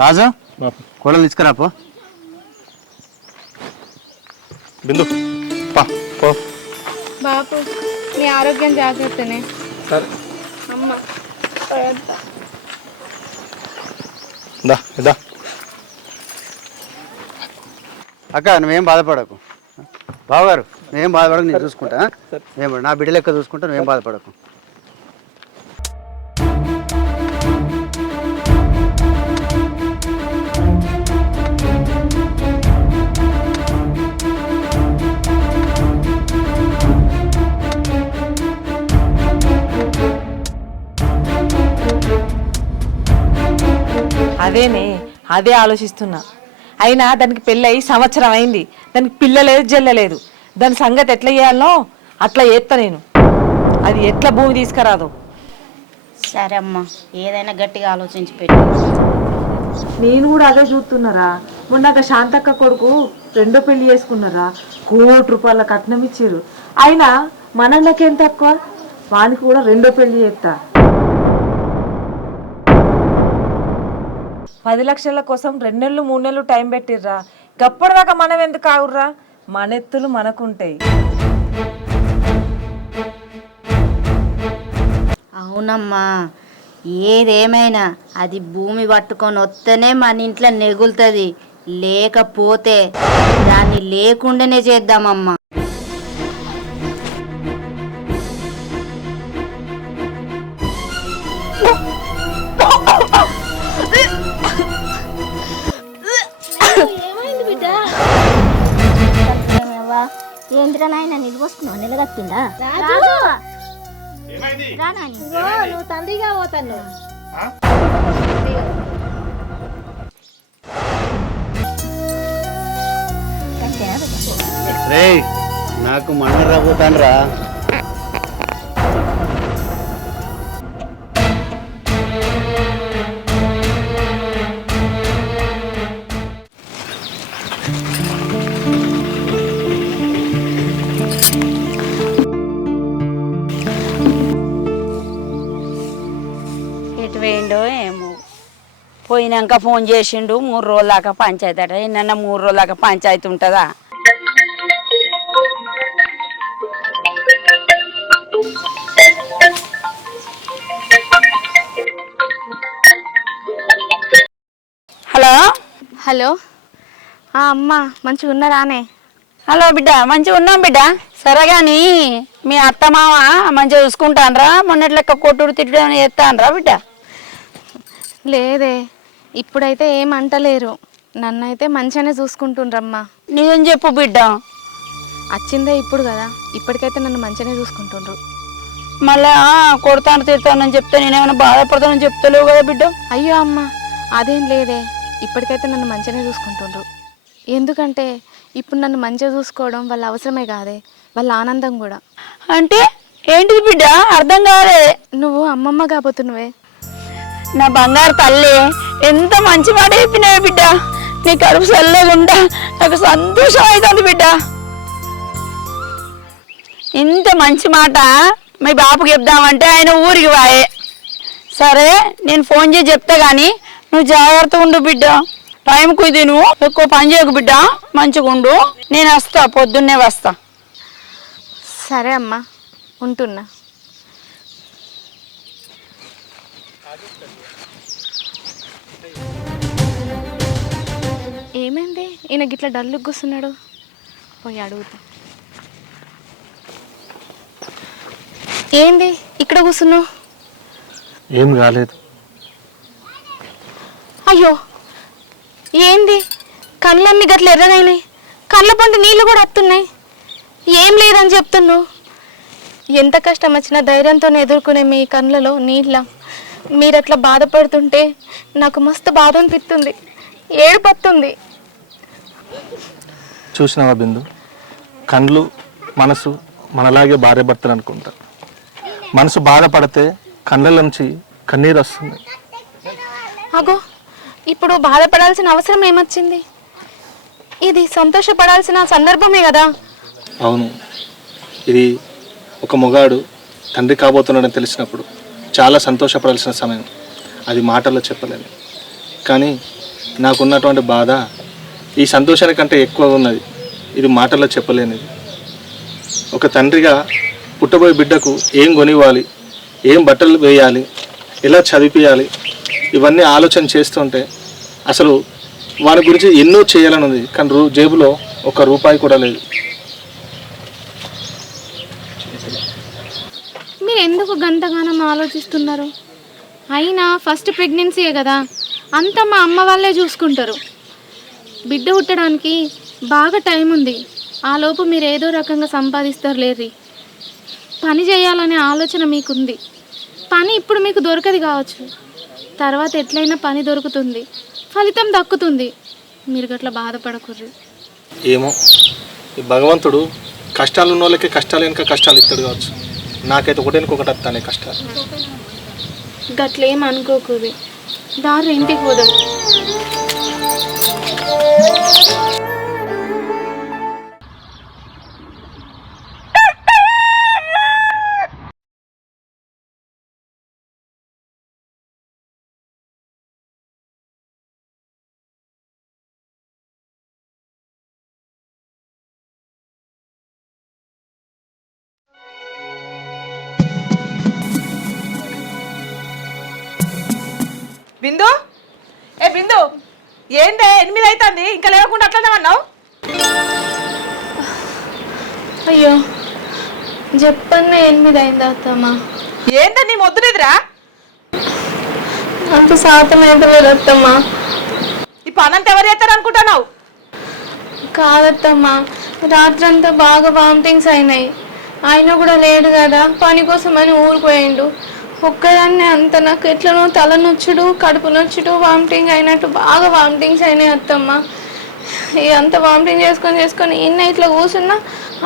రాజు కోడలు తీసుకురాపో. బిందు పా పో. బాపు నీ ఆరోగ్యం జాగ్రత్తనే. సరే అమ్మ దా దా. అక్క నువ్వేం బాధపడకు. బావగారు నువ్వేం బాధపడకు, నేను చూసుకుంటా. నా బిడ్డ లెక్క చూసుకుంటా, నువ్వేం బాధపడకు. అదేనే అదే ఆలోచిస్తున్నా. అయినా దానికి పెళ్ళి అయ్యి సంవత్సరం అయింది, దానికి పిల్లలేదు జల్లలేదు. దాని సంగతి ఎట్లా చేయాలనో అట్లా చేస్తా నేను. అది ఎట్లా భూమి తీసుకురాదు. సరే అమ్మా, ఏదైనా గట్టిగా ఆలోచించి పెట్టు. నేను కూడా అదే చూస్తున్నారా. మొన్న శాంతక్క కొడుకు రెండో పెళ్లి చేసుకున్నారా, ₹1,00,00,000 కట్నం ఇచ్చారు. అయినా మనన్నకేం తక్కువ, వానికి కూడా రెండో పెళ్లి చేస్తా. 10 లక్షల కోసం 2 నెలలు 3 నెలలు టైం పెట్టిర్రా. గప్పటిదాకా మనం ఎందుకు ఆగుర్రా, మన ఎత్తులు మనకుంటాయి. అవునమ్మా, ఏదేమైనా అది భూమి పట్టుకొని వస్తేనే మన ఇంట్లో నెగులుతుంది, లేకపోతే దాన్ని లేకుండానే చేద్దామమ్మా. ఏంద్రా నాయన నిలబోసుకున్నావు, నిలగత్తుందా? నువ్వు తండ్రిగా పోతాను. రే నాకు మన్న రాబోతాను రా. ఎటు వేయండో ఏమో, పోయినాక ఫోన్ చేసిండు. 3 రోజుల దాకా పంచాయతీ అట. నిన్న 3 రోజుల దాకా పంచాయతీ ఉంటుందా? హలో హలో అమ్మ, మంచిగా ఉన్నారానే? హలో బిడ్డ, మంచిగా ఉన్నాం బిడ్డ. సరే కానీ మీ అత్త మామ మంచిగా చూసుకుంటానరా? మొన్నటి లెక్క కొట్టుడు తిట్టడం చేస్తానరా బిడ్డ? లేదే, ఇప్పుడైతే ఏమంటలేరు. నన్నైతే మంచిగానే చూసుకుంటుండ్రమ్మా. నిజం చెప్పు బిడ్డ. వచ్చిందే ఇప్పుడు కదా, ఇప్పటికైతే నన్ను మంచిగానే చూసుకుంటుండ్రు. మళ్ళా కొడతాను తిడతానని చెప్తే నేనేమైనా బాధపడతానని చెప్తలేవు కదా బిడ్డ? అయ్యో అమ్మ, అదేం లేదే, ఇప్పటికైతే నన్ను మంచిగానే చూసుకుంటుండ్రు. ఎందుకంటే ఇప్పుడు నన్ను మంచిగా చూసుకోవడం వాళ్ళ అవసరమే కాదే, వాళ్ళ ఆనందం కూడా. అంటే ఏంటిది బిడ్డ? అర్థం కాదే. నువ్వు అమ్మమ్మ కాబోతున్నవే. నా బంగారు తల్లి, ఎంత మంచి మాట చెప్పినావే బిడ్డ. నీ కడుపు చల్లగుండా నాకు సంతోషం అవుతుంది బిడ్డ. ఇంత మంచి మాట మీ బాపుకి చెప్దామంటే ఆయన ఊరికి వాయే. సరే నేను ఫోన్ చేసి చెప్తా కానీ నువ్వు జాగ్రత్తగా ఉండు బిడ్డ. టైంకు ఇది నువ్వు ఎక్కువ పని చేయకు బిడ్డ, మంచిగా ఉండు. నేను వస్తా, పొద్దున్నే వస్తా. సరే అమ్మా, ఉంటున్నా. ఏమైంది ఈయన గిట్లా డల్లు కూర్చున్నాడు? పోయి అడుగుతా. ఏంది ఇక్కడ కూర్చున్నావు? ఏం కాలేదు. అయ్యో ఏంది, కళ్ళన్నీ గట్ల ఎర్రగైనాయి, కళ్ళ పంట నీళ్ళు కూడా వస్తున్నాయి. ఏం లేదని చెప్తున్నావు. ఎంత కష్టం వచ్చినా ధైర్యంతో ఎదుర్కొనే మీ కళ్ళలో నీళ్ళ. మీరు అట్లా బాధపడుతుంటే నాకు మస్తు బాధ అనిపిస్తుంది, ఏడుపొస్తుంది. చూసినావా బిందు, కండ్లు మనసు మనలాగే భార్య భర్తలు అనుకుంటా. మనసు బాధపడితే కళ్ళ నుంచి కన్నీరు వస్తుంది. అగో ఇప్పుడు బాధపడాల్సిన అవసరం ఏమొచ్చింది? ఇది సంతోషపడాల్సిన సందర్భమే కదా. అవును, ఇది ఒక మొగాడు తండ్రి కాబోతున్నాడని తెలిసినప్పుడు చాలా సంతోషపడాల్సిన సమయం. అది మాటల్లో చెప్పలేను. కానీ నాకున్నటువంటి బాధ ఈ సంతోషానికంటే ఎక్కువ ఉన్నది. ఇది మాటల్లో చెప్పలేనిది. ఒక తండ్రిగా పుట్టబోయే బిడ్డకు ఏం కొనివ్వాలి, ఏం బట్టలు వేయాలి, ఎలా చదివించాలి, ఇవన్నీ ఆలోచన చేస్తుంటే అసలు వారి గురించి ఎన్నో చేయాలని ఉంది. కానీ జేబులో ఒక రూపాయి కూడా లేదు. మీరు ఎందుకు గంతగానం ఆలోచిస్తున్నారు? అయినా ఫస్ట్ ప్రెగ్నెన్సీయే కదా, అంతా మా అమ్మ వాళ్ళే చూసుకుంటారు. బిడ్డ పుట్టడానికి బాగా టైం ఉంది. ఆ లోపు మీరు ఏదో రకంగా సంపాదిస్తారు లేరి. పని చేయాలనే ఆలోచన మీకుంది. పని ఇప్పుడు మీకు దొరకదు కావచ్చు, తర్వాత ఎట్లయినా పని దొరుకుతుంది, ఫలితం దక్కుతుంది. మీరు గట్లా బాధపడకూడదు. ఏమో ఈ భగవంతుడు కష్టాలు ఉన్న వాళ్ళకి కష్టాలు వెనుక కష్టాలు ఇస్తాడు కావచ్చు. నాకైతే ఒకటి వస్తానే కష్టాలు. గట్లేం అనుకోకూడదు. దారి ఇంటికి పోదాం. బిందు, ఏ బిందు, ఏందే 8 అవుతుంది ఇంకా లేకుండా అట్లనే అన్నావు? అయ్యో చెప్పన్నా 8 అయింది అత్తమ్మ. ఏందా నీ మొద్దు నిద్రా? అంత శాతం అయిపోలేదు అత్తమ్మ. ఈ పనంతా ఎవరు చేస్తారు అనుకుంటున్నావు? కాదత్తమ్మ, రాత్రంతా బాగా వామిటింగ్స్ అయినాయి. ఆయన కూడా లేడు కదా, పని కోసం అని ఊరిపోయిండు. ఒక్కదాన్నే అంత నాకు ఎట్లనో తలనొచ్చుడు, కడుపు నొచ్చుడు, వామిటింగ్ అయినట్టు బాగా వామిటింగ్స్ అయినాయి అత్తమ్మ. అంత వామిటింగ్ చేసుకొని ఇట్లా కూర్చున్నా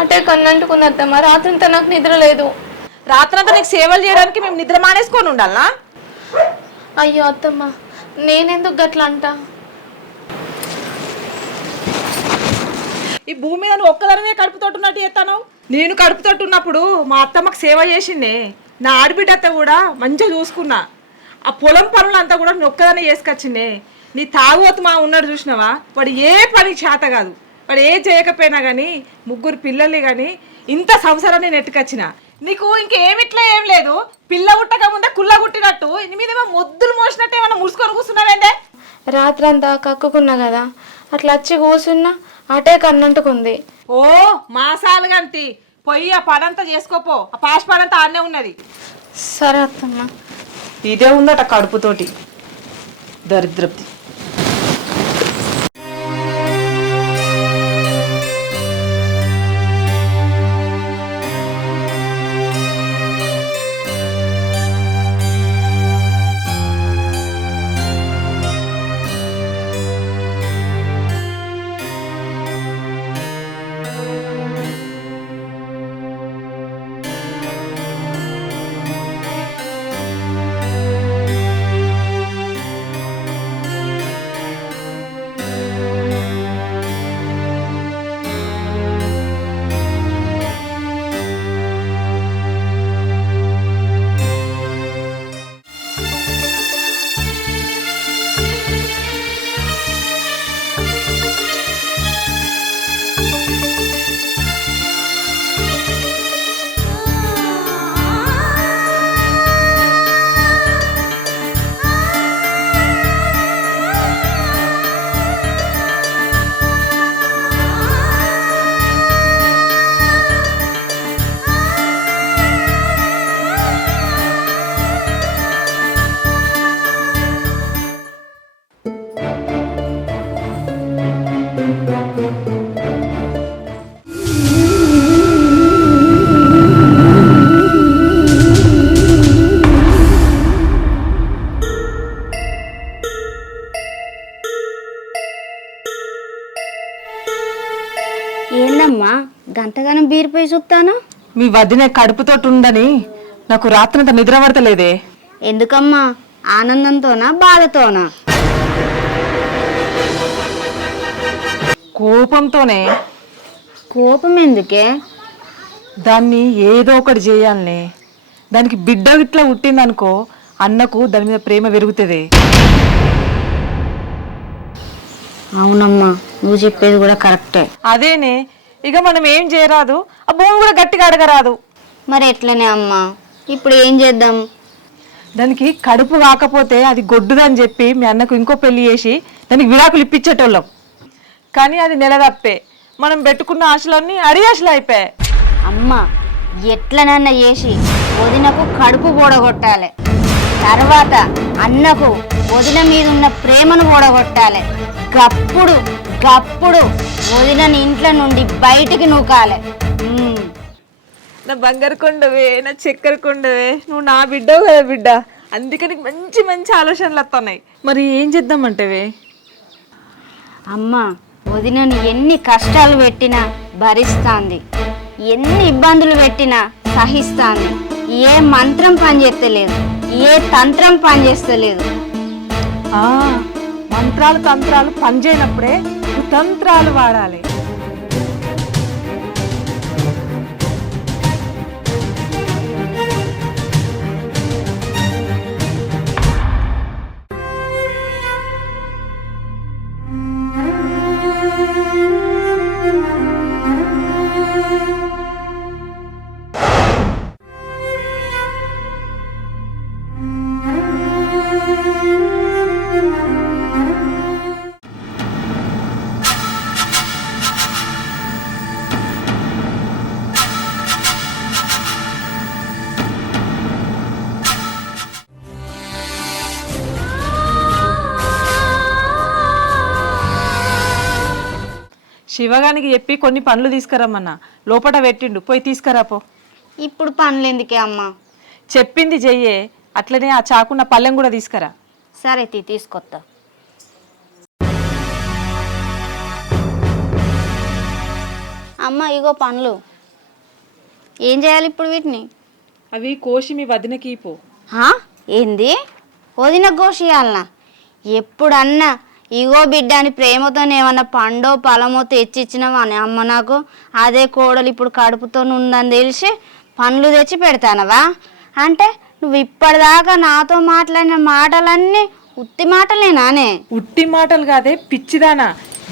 అటాక్ అన్నంటుకుంది అత్తమ్మ. రాత్రంతా నాకు నిద్ర లేదు. రాత్రంతా నీకు సేవలు చేయడానికి మేము నిద్ర మానేసుకొని ఉండాలా? అయ్యో అత్తమ్మ, నేనెందుకు గట్లా అంట? ఈ భూమి మీద నువ్వు ఒక్కదానివే కడుపుతోటున్నట్టు చేస్తాను. నేను కడుపుతోటున్నప్పుడు మా అత్తమ్మకు సేవ చేసిండే. నా ఆడబిడ్డ అత్త కూడా మంచిగా చూసుకున్నా. ఆ పొలం పనులంతా కూడా నేను ఒక్కదానే చేసుకొచ్చిండే. నీ తాగుబోతు మా ఉన్నాడు చూసినావా, వాడు ఏ పని చేత కాదు. వాడు ఏ చేయకపోయినా కానీ 3 పిల్లల్ని కానీ ఇంత సంసారాన్ని నెట్టుకొచ్చిన. నీకు ఇంకేమిట్లా ఏం లేదు. పిల్ల గుట్టక ముందే కుల్ల గుట్టినట్టు ఇన్ని మీద మొద్దులు మోసినట్టు ఏమన్నా ముడుచుకొని కూర్చున్నావేందే? రాత్రంతా కక్కుకున్నా కదా, అట్లా వచ్చి కూర్చున్నా అటాక్ అన్నంటుకుంది. ఓ మాసాలు గంతి పోయి ఆ పనంతా చేసుకోపో. ఆ పాస్ పనంతా ఆడనే ఉన్నది. సరే అత్తమ్మ. ఇదే ఉందట కడుపుతోటి దరిద్రప్తి. ఏందమ్మా గంటగానం బీరిపోయి చూస్తాను? మీ వదిన కడుపుతోటి ఉందని నాకు రాత్రంతా నిద్ర పడతలేదే. ఎందుకమ్మా? ఆనందంతోనా బాధతోనా? కోపంతోనే. కోపం ఎందుకే? దాన్ని ఏదో ఒకటి చేయాలనే. దానికి బిడ్డ ఇట్లా పుట్టిందనుకో, అన్నకు దాని మీద ప్రేమ పెరుగుతుంది. అవునమ్మా, నువ్వు చెప్పేది కూడా కరెక్టే. అదేనే, ఇక మనం ఏం చేయరాదు, ఆ భూమి కూడా గట్టిగా అడగరాదు. మరి ఎట్లనే అమ్మా, ఇప్పుడు ఏం చేద్దాం? దానికి కడుపు కాకపోతే అది గొడ్డుదని చెప్పి మీ అన్నకు ఇంకో పెళ్లి చేసి దానికి విడాకులు ఇప్పించేటోళ్ళం. కానీ అది నెల తప్పే, మనం పెట్టుకున్న ఆశలన్నీ అడియాశలు అయిపోయాయి. అమ్మ, ఎట్లనన్నా చేసి వదినకు కడుపు కూడగొట్టాలి. తర్వాత అన్నకు వదిన మీద ఉన్న ప్రేమను కూడగొట్టాలి. గప్పుడు గప్పుడు వదినని ఇంట్లో నుండి బయటికి నూకాలి. నా బంగారు కొండవే, నా చక్కెర కొండవే, నువ్వు నా బిడ్డవు కదా బిడ్డ, అందుకని మంచి మంచి ఆలోచనలు వస్తున్నాయి. మరి ఏం చేద్దామంటవే? అమ్మ, వదినను ఎన్ని కష్టాలు పెట్టినా భరిస్తాంది, ఎన్ని ఇబ్బందులు పెట్టినా సహిస్తాంది. ఏ మంత్రం పనిచేస్తలేదు, ఏ తంత్రం పనిచేస్తలేదు. మంత్రాలు తంత్రాలు పనిచేయనప్పుడే తంత్రాలు వాడాలి. శివగానికి చెప్పి కొన్ని పండ్లు తీసుకురమ్మన్నా, లోపల పెట్టిండు, పోయి తీసుకురాపో. ఇప్పుడు పనులు ఎందుకే అమ్మా? చెప్పింది చెయ్యే. అట్లనే ఆ చాకున్న పళ్ళెం కూడా తీసుకురా. సరే తీసుకొస్తా. అమ్మ, ఇగో పండ్లు. ఏం చేయాలి ఇప్పుడు వీటిని? అవి కోసి మీ వదినకి పో. ఏంది? వదిన కోసియాలనా? ఎప్పుడన్నా ఇగో బిడ్డ అని ప్రేమతో ఏమన్నా పండో పొలమో తెచ్చిచ్చినావా అని అమ్మ నాకు? అదే కోడలు ఇప్పుడు కడుపుతో ఉందని తెలిసి పండ్లు తెచ్చి పెడతానవా? అంటే నువ్వు ఇప్పటిదాకా నాతో మాట్లాడిన మాటలన్నీ ఉత్తి మాటలేనానే? ఉట్టి మాటలు కాదే పిచ్చిదానా,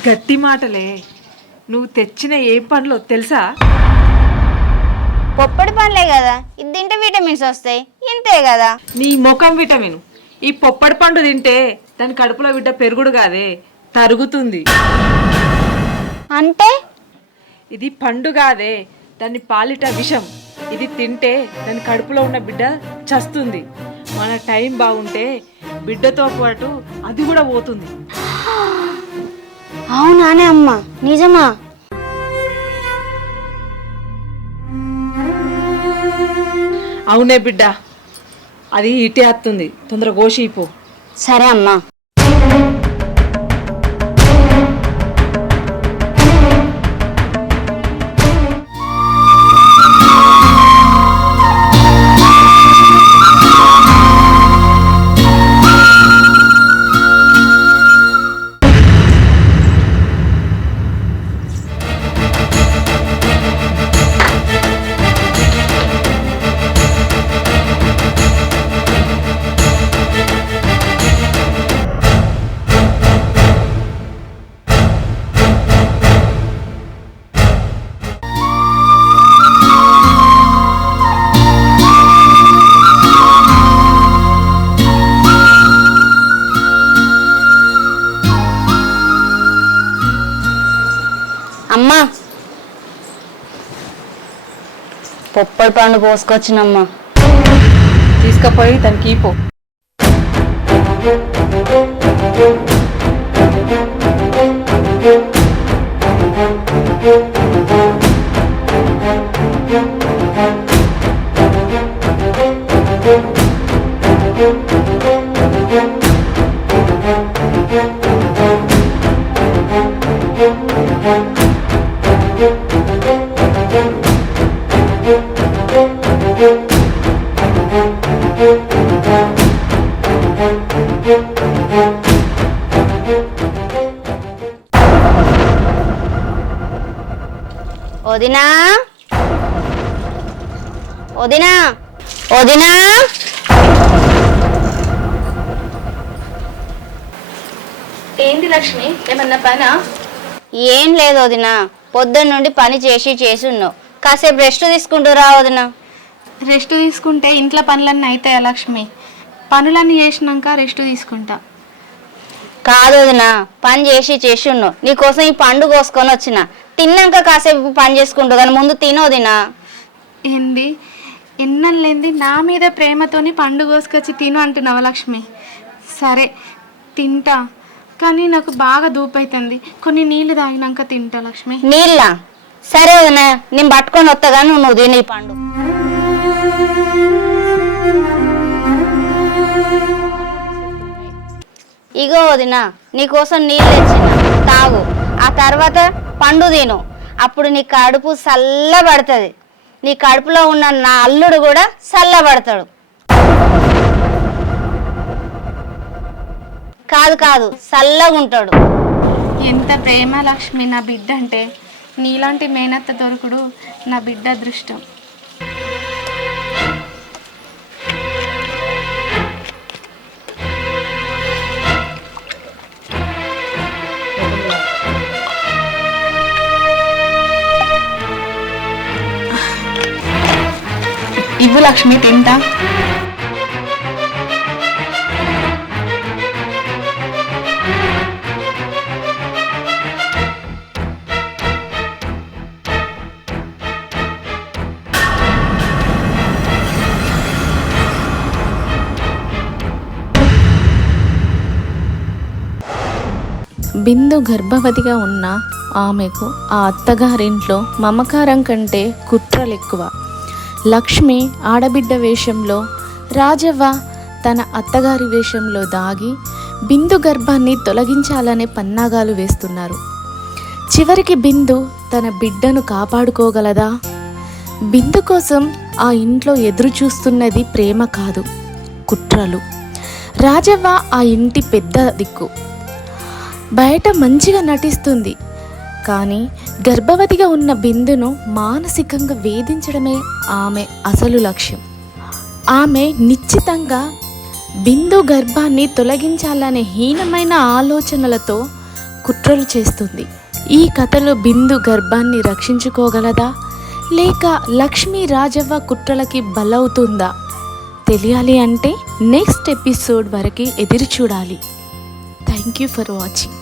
గట్టి మాటలే. నువ్వు తెచ్చిన ఏ పండ్లో తెలుసా? పొప్పడి పండ్లే కదా, ఇది తింటే విటమిన్స్ వస్తాయి, ఇంతే కదా. నీ ముఖం విటమిన్. ఈ పొప్పడి పండు తింటే దాని కడుపులో బిడ్డ పెరుగుడు కాదే, తరుగుతుంది. అంటే ఇది పండు కాదే, దాని పాలిట విషం. ఇది తింటే దాని కడుపులో ఉన్న బిడ్డ చస్తుంది. మన టైం బాగుంటే బిడ్డతో పాటు అది కూడా పోతుంది. అవునానే అమ్మ, నిజమా? అవునే బిడ్డ, అది ఇటే వస్తుంది, తొందరగా గోషిపో. సరే అమ్మా. అమ్మా, పొప్పడి పండు పోసుకొచ్చినమ్మా. తీసుకపోయి దానికి పో. వదినా, వదినా, వదినా. ఏంది లక్ష్మి, ఏమన్నా పనా? ఏం లేదు వదిన, పొద్దున్న నుండి పని చేసి ఉన్నావు. కాసేపు రెస్ట్ తీసుకుంటూ రా వదిన. రెస్ట్ తీసుకుంటే ఇంట్లో పనులన్నీ అవుతాయా లక్ష్మి? పనులన్నీ చేసినాక రెస్ట్ తీసుకుంటా. కాదు వదిన, పని చేసి ఉన్నావు. నీకోసం ఈ పండు కోసుకొని వచ్చిన. తిన్నాక కాసేపు పని చేసుకుంటూ కానీ ముందు తినోదినా. ఏంది ఎన్నలేంది నా మీద ప్రేమతోని పండు కోసుకొచ్చి తిను అంటున్నావా లక్ష్మి? సరే తింటా, కానీ నాకు బాగా దూపైతుంది. కొన్ని నీళ్ళు తాగినాక తింటా లక్ష్మి. నీళ్ళ? సరే వదిన, నేను పట్టుకొని వస్తాగా, నువ్వు తిని పండు. ఇగో వదిన, నీకోసం నీళ్ళు తెచ్చిన, తాగు. ఆ తర్వాత పండు తిను. అప్పుడు నీ కడుపు చల్లబడుతుంది. నీ కడుపులో ఉన్న నా అల్లుడు కూడా చల్లబడతాడు. కాదు చల్లగా ఉంటాడు. ఎంత ప్రేమ లక్ష్మి నా బిడ్డ అంటే. నీలాంటి మేనత్త దొరుకుడు నా బిడ్డ అదృష్టం. ఇవ్వు లక్ష్మి, తింటా. బిందు గర్భవతిగా ఉన్న ఆమెకు ఆ అత్తగారింట్లో మమకారం కంటే కుట్రలు ఎక్కువ. లక్ష్మి ఆడబిడ్డ వేషంలో, రాజవ్వ తన అత్తగారి వేషంలో దాగి బిందు గర్భాన్ని తొలగించాలనే పన్నాగాలు వేస్తున్నారు. చివరికి బిందు తన బిడ్డను కాపాడుకోగలదా? బిందు కోసం ఆ ఇంట్లో ఎదురు చూస్తున్నది ప్రేమ కాదు, కుట్రలు. రాజవ్వ ఆ ఇంటి పెద్ద దిక్కు. బయట మంచిగా నటిస్తుంది, కానీ గర్భవతిగా ఉన్న బిందును మానసికంగా వేధించడమే ఆమె అసలు లక్ష్యం. ఆమె నిశ్చితంగా బిందు గర్భాన్ని తొలగించాలనే హీనమైన ఆలోచనలతో కుట్రలు చేస్తుంది. ఈ కథలో బిందు గర్భాన్ని రక్షించుకోగలదా, లేక లక్ష్మీ రాజవ్వ కుట్రలకి బలవుతుందా? తెలియాలి అంటే నెక్స్ట్ ఎపిసోడ్ వరకు ఎదురు చూడాలి. Thank you for watching.